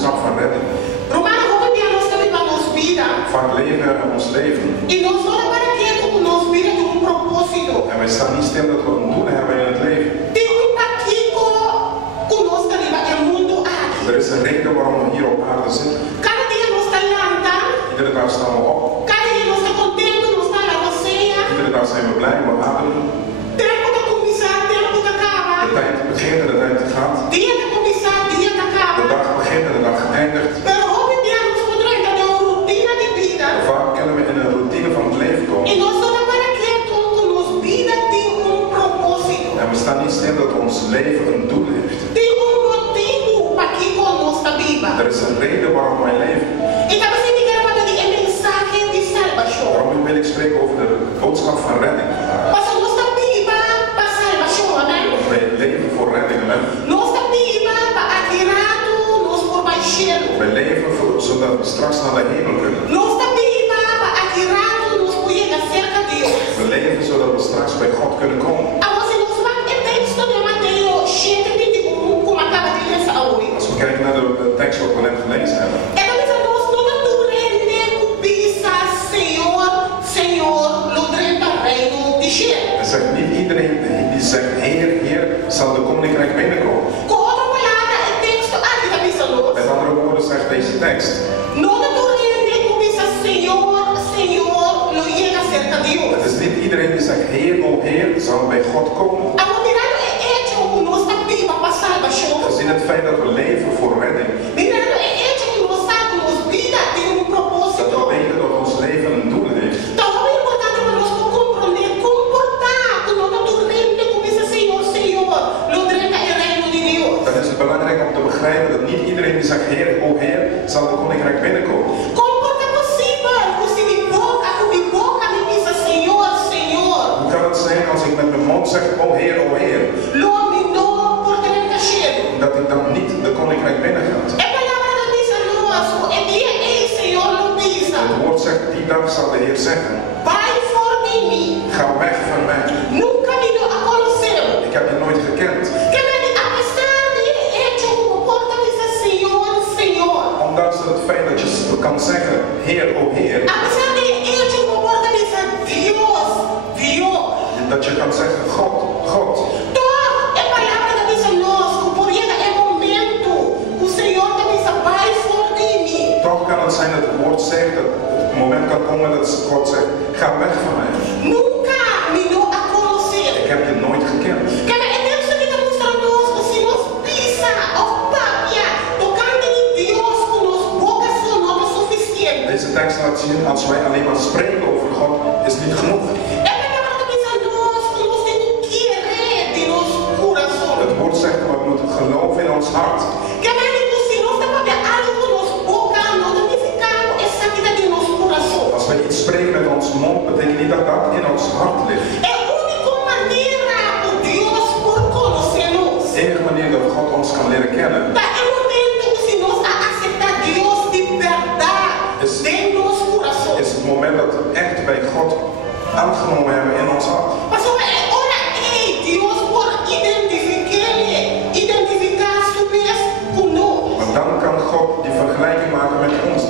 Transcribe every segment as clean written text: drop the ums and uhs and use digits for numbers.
boodschap van redding. Vaak leven we ons leven. En wij staan niet stil dat we een doel hebben in het leven. Er is een reden waarom we hier op aarde zitten. Iedere dag staan we op. Iedere dag zijn we blij, we ademen. De tijd begint en de tijd gaat. De dag begint en de dag eindigt. Vaak kunnen we in een routine van het leven komen. En we staan niet stil dat ons leven een doel heeft. Er is een reden waarom wij leven. Daarom wil ik spreken over de boodschap van redding. Wij leven voor redding. Wij leven zodat we straks naar de hemel kunnen. We leven zodat we straks bij God kunnen komen. Als we kijken naar de tekst wat we net gelezen hebben. En zegt niet iedereen die zegt Heer, Heer, zal de koninkrijk binnenkomen. Met andere woorden zegt deze tekst. Het is niet iedereen die zegt Heer, o Heer, zal bij God komen. Gezien het feit dat we leven voor redding. Dat we weten dat ons leven een doel heeft. Dan is het belangrijk om te begrijpen dat niet iedereen die zegt Heer, o Heer, zal de koninkrijk binnenkomen. Hoe kan het zijn als ik met mijn mond zeg, o Heer, o Heer, dat ik dan niet de koninkrijk binnengaat? Het woord zegt, die dag zal de Heer zeggen, ga weg van mij. Ik heb je nooit gekend. Ondanks het feit dat je kan zeggen, Heer, o Heer. Dat je kan zeggen, God, God. Toch kan het zijn dat het woord zegt, dat het moment kan komen dat God zegt, ga weg van mij. Ik heb je nooit gekend. Deze tekst laat zien, als wij alleen maar spreken over God, is niet genoeg. Het woord zegt, we moeten geloven in ons hart. Als wij iets spreken met ons mond, betekent niet dat dat in ons hart ligt. De enige manier dat God ons kan leren kennen is het moment dat we echt bij God aangenomen hebben in ons hart. Maar dan kan God die vergelijking maken met ons,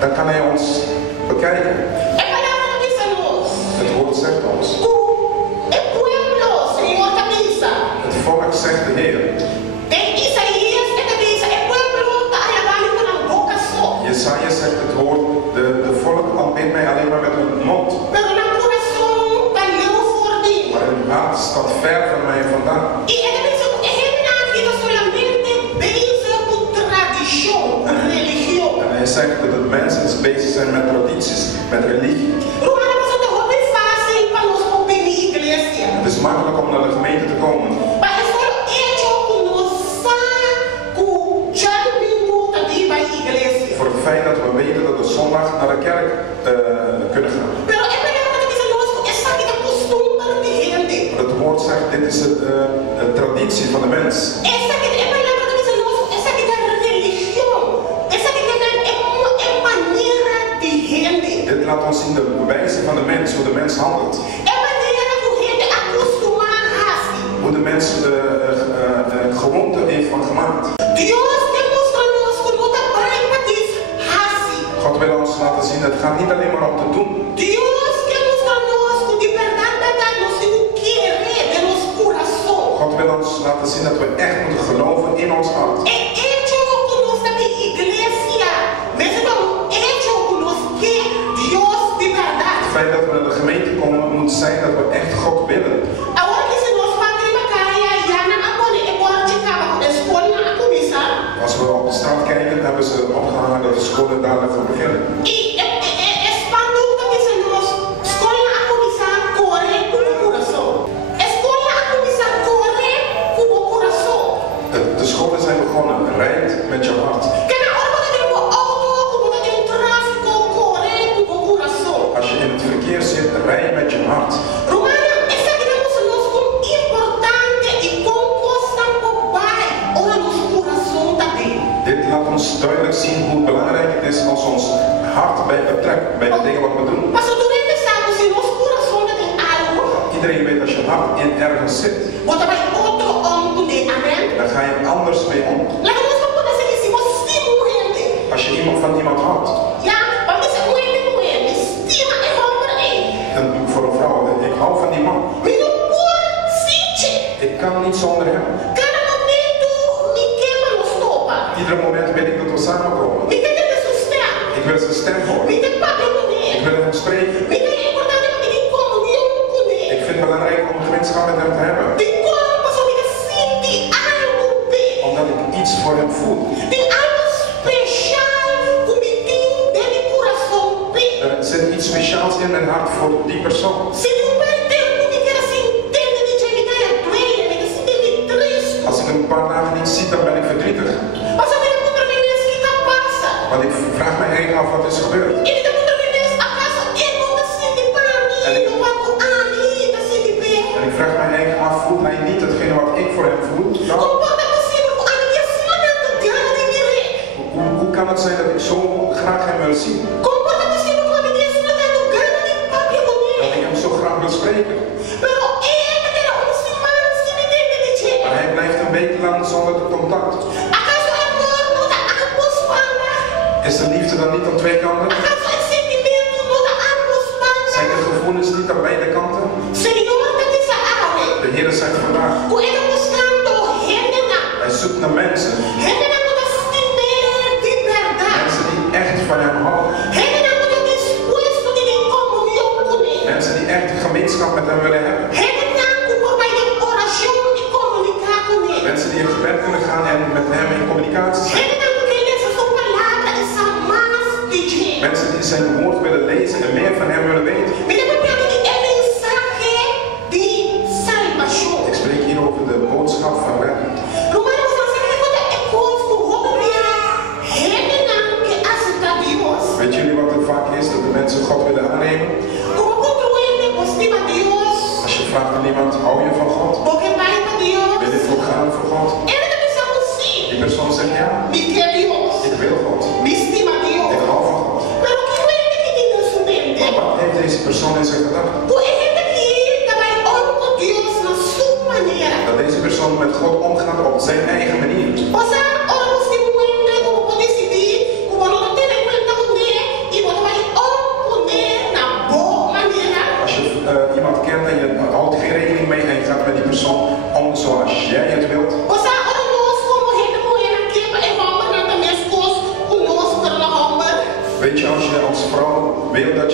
dan kan hij ons bekijken. Het woord zegt ons. Het volk zegt de Heer. Jesaja zegt het woord, de volk aanbidt mij alleen maar met hun mond. Maar hun hart staat ver van mij vandaan. En hij zegt dat het mensen bezig zijn met tradities, met religie. Het is makkelijk om naar de gemeente te komen. Voor het feit dat we weten dat we zondag naar de kerk kunnen gaan. Maar het woord zegt, dit is de traditie van de mens. Dit laat ons zien de wijze van de mens, hoe de mens handelt. Hoe de mens de gewoonte heeft van gemaakt. het gaat niet alleen maar om te doen. Dios quer mostrar conosco de verdade no seu querer, de nosso coração. God wil ons laten zien dat we echt moeten geloven in ons hart. É hecho conosco na igreja, mesmo hecho conosco que Dios de verdade. Het feit dat we naar de gemeente komen moet zijn dat we echt God willen. Agora que se nós fazemos a caia, já na agora é bora de cabo, a escola na comissão. Als we op de straat kijken, hebben ze opgehangen dat de scholen daarvoor beginnen. E espantou que se nós escola na comissão corre com o coração. Escola na comissão corre com o coração. De scholen zijn begonnen. Rijd met je hart. Que na hora que eu auto, como que tem tráfico, corre com o coração. Als je in het verkeer zit, rijd met je hart. Romana, essa criança nos como importante e com costa por pai, ora nos coração também. Dit laat ons duidelijk zien hoe belangrijk het is als ons hart bij betrekt bij de dingen wat we doen. Mas tu nem pensava se nosso coração tem algo. Iedereen weet als je hart in ergens zit, Bota vai outro homem, amém? dan ga je anders mee om. Lá nós vamos poder ser se você morrendo. Als je iemand van iemand houdt, Ja, want is het moeilijk. Estima é homem aí. dan voor een vrouw, ik hou van die man. Mas não pode sentir. Ik kan niet zonder hem. Cada momento me queima nos topa. Ieder moment weet ik dat we samenkomen. Me quer ter sustento. Ik wil zijn stem Me horen. quer pagar com Ik ele. wil hem spreken. Me quer importante porque tem comunhão com ele. Ik vind het belangrijk om gemeenschap met hem te hebben. Tem como a pessoa me sentir algo bem. Omdat ik iets voor hem voel. Tem algo especial comigo dentro do coração bem. Er zit iets speciaals in mijn hart voor die persoon. Se não vai ter como que assim entende de jeito que é doente, me que se tem triste. Als ik hem een paar dagen niet zie, dan ben ik verdrietig. Mas eu quero contra mim mesmo que tá passa. Want ik vraag me heen af wat is gebeurd. Ele tá contra mim mesmo a casa é não tá sendo para mim, não vai com ali, tá sendo bem. En ik vraag me heen af, voelt hij niet hetgene wat ik voor hem voel? Nou, Como pode ser possível com a minha cima dentro gana de mim? hoe kan het zijn dat ik zo graag hem wil zien? Como pode ser possível com a minha cima dentro gana de papi com Dat ik ele? hem zo graag wil spreken. Pero ele era semana se me tem de jeito. Maar hij blijft een week lang zonder contact. Acaso é amor não dá ambos banda? Is de liefde dan niet aan twee kanten? Acaso é sentimento não dá ambos Zijn banda? de gevoelens niet aan beide kanten? Senhor, tá dessa área. De Heer zegt vandaag, Com ele buscando rendena. hij zoekt naar mensen. Rendena com a sentimento de verdade. Mensen die echt van hem houden. Rendena com a disposto de ter comunhão com ele. Mensen die echt gemeenschap met hem willen hebben. Rendena com o pai de oração e comunicar com ele. Mensen die in gebed kunnen gaan en met hem in communicatie zijn. Rendena com ele essa sua palavra, essa mais de jeito. Mensen die zijn woord willen lezen en meer van hem willen weten. Me lembra que é mensagem de salvação. Ik spreek hier over de boodschap van redding. Romanos você quando é costo, roubia, rendena que aceita Deus. Weet jullie wat het vaak is dat de mensen God willen aannemen? Como controle estima Deus. Als je vraagt aan iemand, hou je van God? Porque vai para Deus. Wil je voor gaan voor God? Ele tá pensando sim. Die persoon zegt ja, Me quer Deus. ik wil God. Me estima Ik Deus. hou van God. Mas o que ele tem que ter isso mente? Maar wat heeft deze persoon in zijn gedachten? O ele tem que também olhar com Deus na sua maneira. Dat deze persoon met God omgaat op zijn eigen manier. Você ora você muito como pode decidir, como não tem em conta com ele e você vai orar com ele na boa maneira. Als je iemand kent en je houdt geen rekening mee en je gaat met die persoon om zoals jij het wilt. Você ora nós como rede morrer aqui para vamos na minhas coisas conosco para na romba. Weet je, als je als vrouw wil dat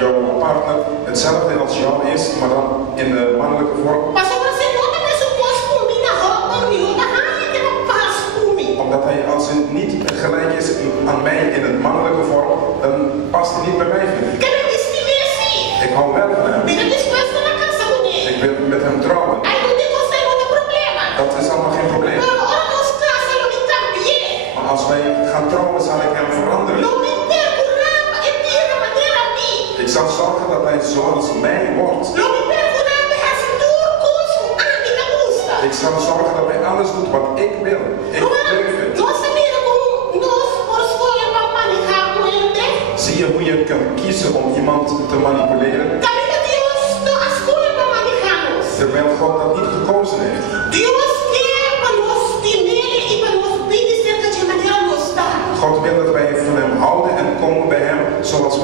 jouw partner hetzelfde als jou is, maar dan in de mannelijke vorm, Mas se você não tem pressuposto comigo na roupa, miúda, ai, que não passa comigo. omdat hij als hij niet gelijk is aan mij in een mannelijke vorm, dan past hij niet bij mij. Que me estivesse. Ik hou wel van hem. Me disposto na casa com ele. Ik wil met hem trouwen. Aí não tem você não tem problema. Dat is allemaal geen probleem. Pero ora nos casa não me cambie. Maar als wij gaan trouwen, zal ik hem veranderen. Não me perguntava e tira maneira a mim. Ik zal zorgen dat hij zoals mij wordt. Não me perguntava esse tudo curso a mim da custa. Ik zal zorgen dat hij alles doet wat ik wil. Ik leuk vind. Nós sabemos como nós por escolher para manejar com ele. Zie je hoe je kan kiezen om iemand te manipuleren, Também Deus não escolhe para manejar-nos. terwijl God dat niet gekozen heeft? Deus quer para nós temer e para nós obedecer de maneira nos dá. God wil dat wij van hem houden en komen bij hem zoals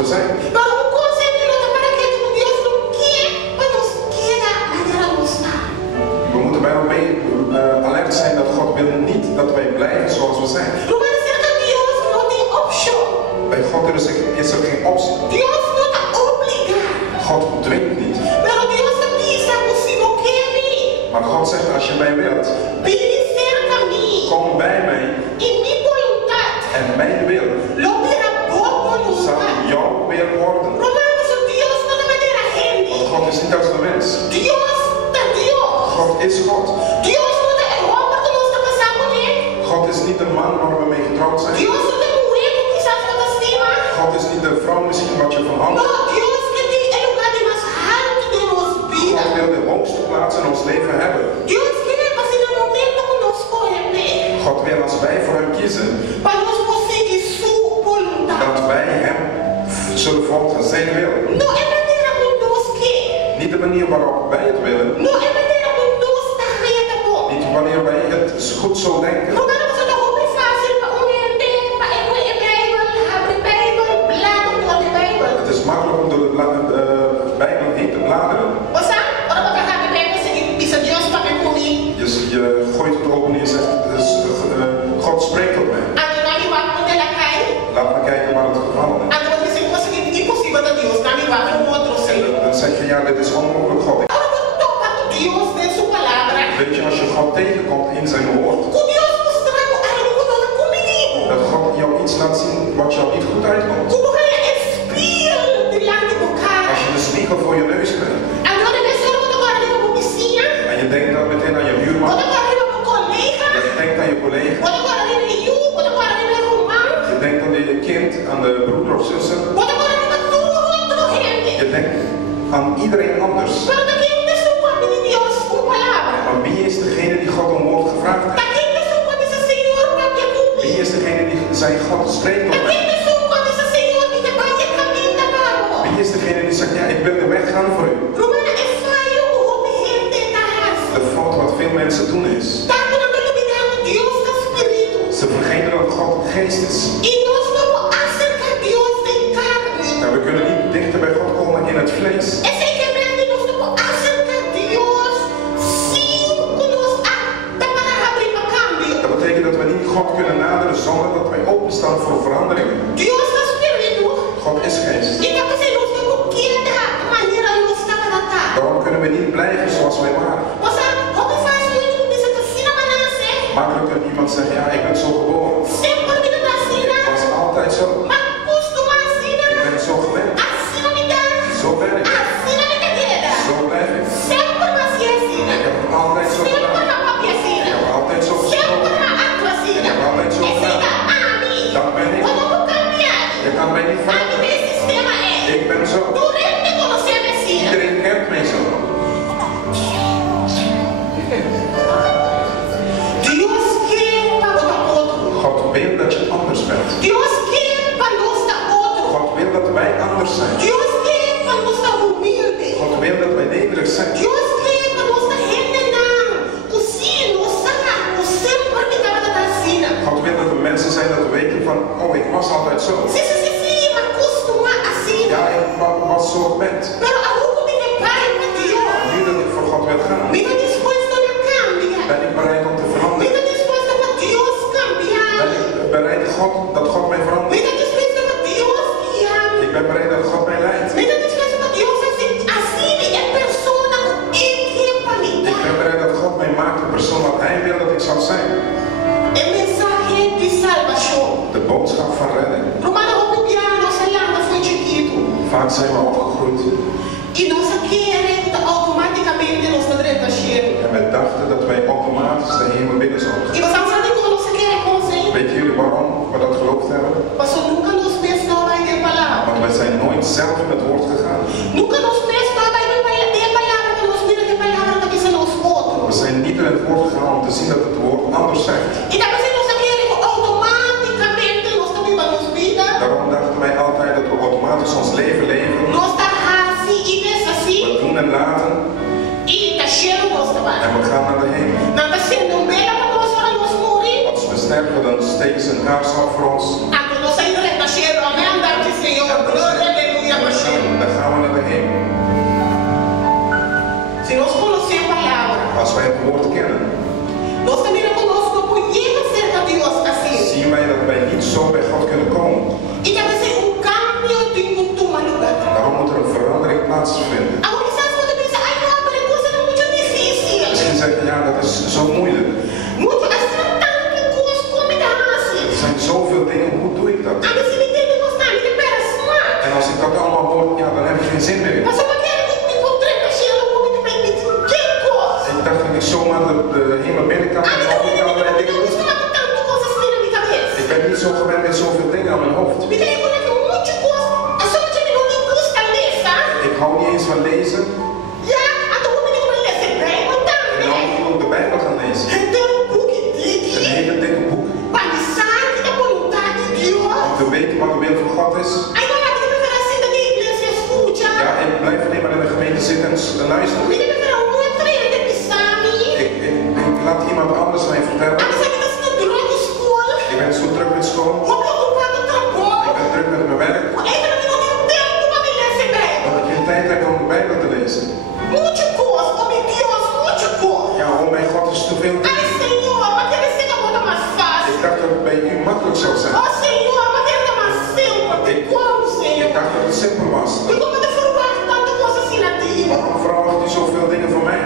Dus is er geen optie. Dios no te obliga. God dwingt niet. Pero Dios te dice, si no quieres, Maar God zegt, als je mij wilt, ven cerca a mí. kom bij mij. Y mi voluntad, En mijn wil lo verá por zal voluntad. jouw wil worden. Romanos, Dios no te manera gente. Want God is niet als de mens. Dios te Dios. God is God. Dios no te hombre que no está casado con él. God is niet de man waar we mee getrouwd zijn. Dios no te mujer que quizás no te estima. God is niet de vrouw misschien wat je van houdt. No, Dios que te el lugar de más alto de nuestra vida. God wil de hoogste plaats in ons leven hebben. Dios quiere que en el momento que nos coge, God wil als wij voor hem kiezen, para nos conseguir su voluntad. dat wij hem zullen volgen, zijn wil. No es manera con nos que. Niet de manier waarop wij het willen. No es manera con nos tareas de vos. Niet wanneer wij het goed zo denken. No ganas de lo muy fácil para un ente, para el Bijbel, abre Bijbel, blado todo de Bijbel. Het is makkelijk om door de Bijbel heen te bladeren. O sea, ahora para que abre Bijbel se dice Dios para que conmigo. Je gooit het open en je zegt, God spreekt tot mij. Ando na mi barco de la calle. Laat me kijken waar het gevallen is. Ando na mi barco impossível de Dios, na mi barco un otro En ser. dan zeg je, ja, dit is onmogelijk, God. Ahora cuando toca Dios de su palabra, Weet je, als je God tegenkomt in zijn woord, con Dios mostrando algo que no está conmigo. dat God jou iets laat zien wat jou niet goed uitkomt. Como que el espíritu delante de cara. Als je de spiegel voor je neus brengt Agora vê se eu não agora arriba pro vizinha, en je denkt dan meteen aan je buurman, quando agora arriba pro colega, je denkt aan je collega, quando agora arriba em you, quando agora arriba em irmão, je denkt aan je kind, aan de broer of zussen, quando agora arriba tudo outro gente. je denkt aan iedereen anders. Pero daqui não se pode de Deus com palavra. Maar wie is degene die God om woord gevraagd heeft? Daqui não se pode dizer Senhor para que cumprir. Wie is degene die zei, God spreekt tot Daqui mij? não se pode dizer Senhor que te vai a caminho da barco. Wie is degene die zegt, ja, ik wil de weg gaan voor u? Romana é falho o homem gente da raça. De fout wat veel mensen doen is, Tá quando iluminando Deus do Espírito. ze vergeten dat God een geest is. E nós vamos acercar Deus de carne. En we kunnen niet dichter bij God komen in het vlees. Essa quebrada nós vamos acercar Deus sim conosco para abrir para cambio. Dat betekent dat we niet God kunnen naderen zonder dat wij openstaan voor veranderingen. Deus é Espírito. God is geest. E tá fazendo nós temos que da maneira nós está tratar. Daarom kunnen we niet blijven zoals wij waren. Você, como faz muito isso que se não nasce? Makkelijk dat iemand zegt, ja, ik ben zo geboren. Sempre me dá assim, Het was altijd zo. mas costuma assim, Ik ben zo gewend. assim não me dá. Zo ben ik. Assim não me queda. Zo blijf ik. Sempre assim assim. Ik heb het altijd zo Sempre gedaan. na papi assim. Ik heb altijd zo Sempre gesproken. na ato assim. Ik heb altijd zo gedaan. Dat ben ik. Quando eu vou caminhar, Je kan mij niet a veranderen. meu sistema é Ik ben zo. durante conhecer a Messias. Iedereen kent mij zo. Deus quer para o outro. God wil dat je anders bent. Deus quer para nós dar outro. God wil dat wij anders zijn. Deus quer para nós dar humilde. God wil dat wij nederig zijn. Deus quer para nós dar rendenar. O sino, o sacar, o sempre que estava da vacina. God wil dat we mensen zijn dat we weten van, oh, ik was altijd zo. Se mas costuma assim. Ja, ik was zo gewend. Pero a pouco me pai para Deus. Nu dat ik voor God wil gaan, Me dá disposto a cambiar. ben ik bereid om te Me veranderen. dá disposto para Deus cambiar. Ben ik bereid dat God mij Me verandert. dá disposto para Deus guiar. Ik ben bereid dat God mij leidt. Me dá disposto para Deus assim é persona Ik equivalente. ben bereid dat God mij maakt de persoon wat Hij wil dat ik zal zijn. É mensagem de salvação. De boodschap van redding. Romana Robibiana, nossa landa foi chiquito. Vaak zijn we opgegroeid E nossa querida automaticamente nos padrões cheiro. en wij dachten dat wij automatisch de hemel binnen zouden. E você sabe como nossa querida consciência? Weet jullie waarom we dat geloofd hebben? Passou nunca nos pensou vai ter palavra. Want wij zijn nooit zelf in het woord gegaan. Nunca nos pensou vai ter palavra que nos mira de palavra que pensa nos outros. We zijn niet in het woord gegaan om te zien dat het woord anders zegt. E depois nossa querida automaticamente nós também vamos vida. Daarom dachten wij altijd dat we automatisch ons leven leven. Nós tá assim e pensa assim. We doen en laten E tá cheiro nós en trabalho. we gaan naar de hemel. Não tá sendo bela para nós para nós morrer. Als we sterven, dan steken ze een kaars af voor ons. Ah, quando nós saímos da cheiro, amém, andar de Senhor, glória, aleluia, para cheiro. Dan gaan we naar de hemel. Se nós conhecemos a palavra, Als wij het woord kennen, nós também reconhecemos que podemos ser de Deus assim. zien wij dat wij niet zo bij God kunnen komen. E deve ser plaatsvinden. A comissão pode pensar, ai não, mas coisa não muito difícil. Misschien zeg je, ja, dat is zo moeilijk. Muito, as tantas coisas como dá assim. Er zijn zoveel dingen, hoe doe ik dat? A mim se me tem que gostar, me tem smart. En als ik dat allemaal hoor, ja, dan heb ik geen zin meer in. Mas eu não quero me encontrar com ela, eu vou me permitir que coisa. Ik dacht dat ik zomaar de hemel binnen kan en al die allerlei dingen doen. Ik ben niet zo gewend met zoveel dingen aan mijn hoofd. Ik hou niet eens van lezen. En dan moet ik ook de Bijbel gaan lezen. Een hele dikke boek. Om te weten wat de wil van God is. Ja, ik blijf alleen maar in de gemeente zitten en luisteren. Ik laat iemand anders mij vertellen. Ik ben zo druk met school. Ik ben druk met mijn werk. Dat ik geen tijd heb om de Bijbel te lezen. Ja, oh mijn God, is te veel. Ik dacht dat het bij u makkelijk zou zijn. Ik dacht dat het simpel was. Waarom verwacht u zoveel dingen van mij?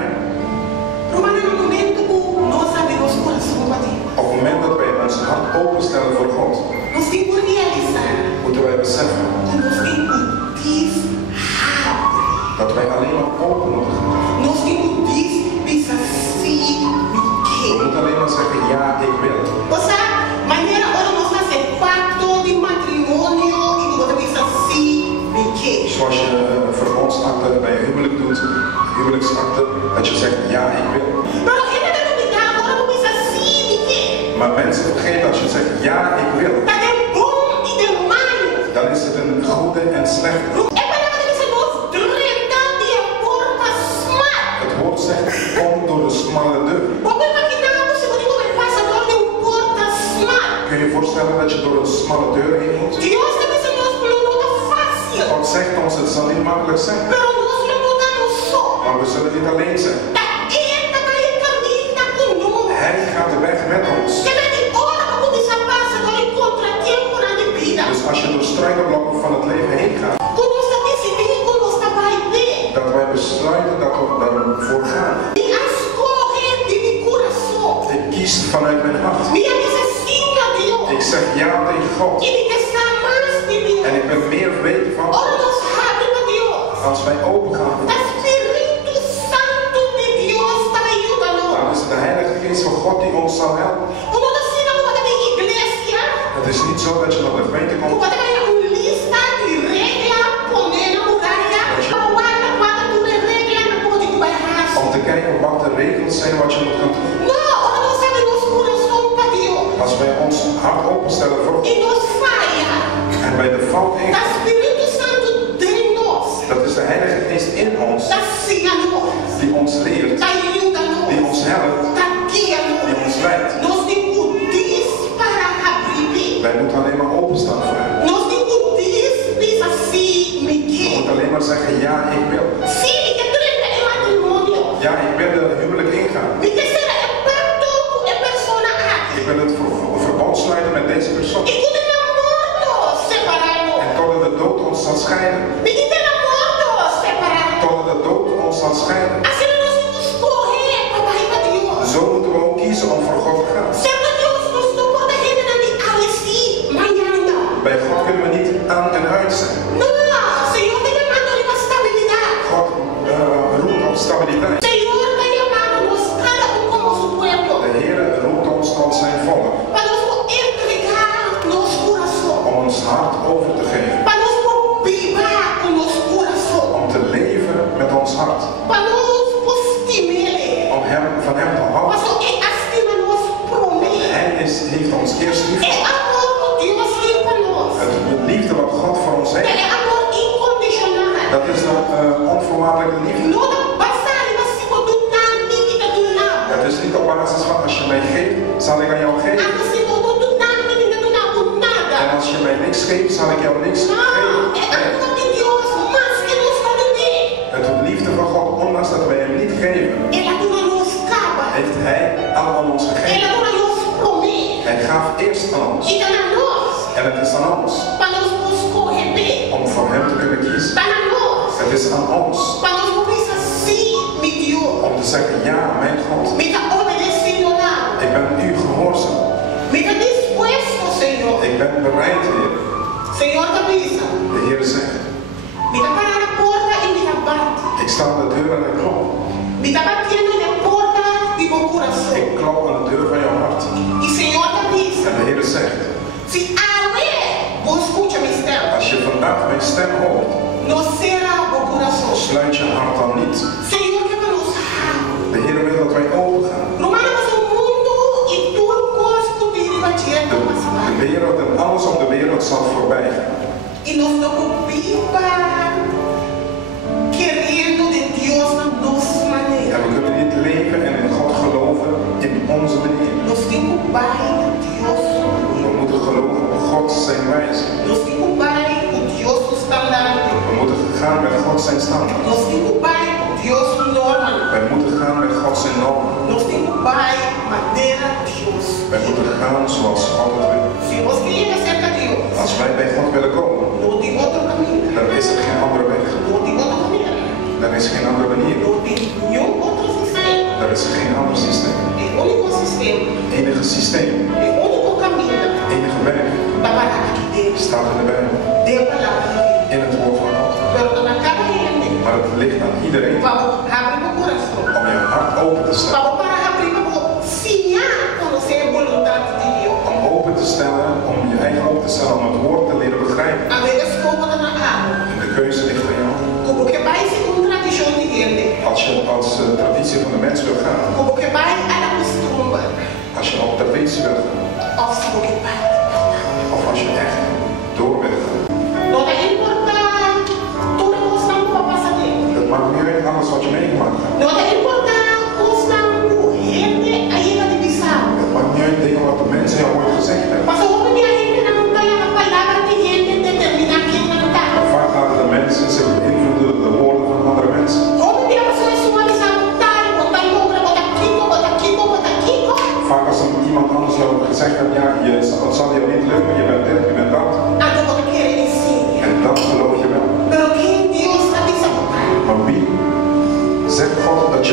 Op het moment dat wij ons hart openstellen voor God, moeten wij beseffen dat wij alleen maar open moeten gaan. We moeten alleen maar zeggen, ja, ik wil. Zoals je een verbondsakte bij een huwelijk doet, huwelijksakte, dat je zegt, ja, ik wil. Maar mensen vergeten als je zegt, ja, ik wil. Dan is het een goede en slechte. Het woord zegt, kom door de smalle deur. Kun je je voorstellen dat je door een smalle deur heen moet? God zegt ons, het zal niet makkelijk zijn. Maar we zullen niet alleen zijn. Hij gaat de weg met ons. Dus als je door struikelblokken van het leven heen gaat, dat wij besluiten dat we daarvoor gaan. Ik kies vanuit mijn hart. Ik zeg ja tegen God. En ik wil meer weten van God. Als wij open gaan, dan is het de Heilige Geest van God die ons zal helpen. Het is niet zo dat je naar de gemeente komt. Om te kijken wat de regels zijn wat je moet gaan doen. Als wij ons hart openstellen voor God en bij de fout heen, dat is de Heilige Geest in ons die ons leert, die ons helpt, die ons leidt. Wij moeten alleen maar openstaan voor hem. We moeten alleen maar zeggen, ja, ik wil. Ja, ik wil de huwelijk ingaan. Ik wil het verbond sluiten met deze persoon. En totdat de dood ons zal scheiden. Totdat de dood ons zal scheiden. Zo moeten we ook kiezen om voor God te gaan. Bij God kunnen we niet aan en uit zijn. God roept op stabiliteit. De Heer roept ons tot zijn volk. Om ons hart over te geven. Om te leven met ons hart. Om van hem te houden. Hij heeft ons eerst lief. De liefde wat God voor ons heeft. Dat is dat onvoorwaardelijke liefde. Het is niet op basis van als je mij geeft, zal ik aan jou geven. En als je mij niks geeft, zal ik jou niks geven. Het is liefde van God, ondanks dat wij hem niet geven, heeft hij aan ons gegeven. Hij gaf eerst aan ons. En het is aan ons om voor hem te kunnen kiezen. Het Het is aan ons. Om te zeggen, ja, mijn God. Ik ben u gehoorzaam. Ik ben bereid, Heer. De Heer zegt. Ik sta aan de deur en ik klop. Ik klop aan de deur van jouw hart. En de Heer zegt. Als je vandaag mijn stem hoort, sluit je hart dan niet. De Heer wil dat wij open gaan. De wereld en alles op de wereld zal voorbij gaan. En we kunnen niet leven en in God geloven in onze manier. We moeten geloven op God zijn wijze. We moeten gaan met God zijn standaard. Wij moeten gaan met God zijn normen. Wij moeten gaan zoals God het wil. Als wij bij God willen komen, dan is er geen andere weg. Er is geen andere manier. Er is geen ander systeem. Enige systeem. Enige weg. Staat in de Bijbel. In het woord van God. Maar het ligt aan iedereen om je hart open te stellen. Om open te stellen, om je eigen open te stellen, om het woord te leren begrijpen. En de keuze ligt bij jou. Als je als traditie van de mens wil gaan. Als je op traditie wil gaan. Of als je echt door wil gaan. Dat maakt niet uit alles wat je meegemaakt hebt. Dat maakt niet uit dingen wat de mensen jou ooit gezegd hebben. Vaak laten de mensen zich beïnvloeden door de woorden van andere mensen. Vaak als iemand anders jou gezegd heeft, ja, het zal jou niet lukken, je bent dit, je bent dat. En dat geloof je wel. Maar wie zegt God dat je...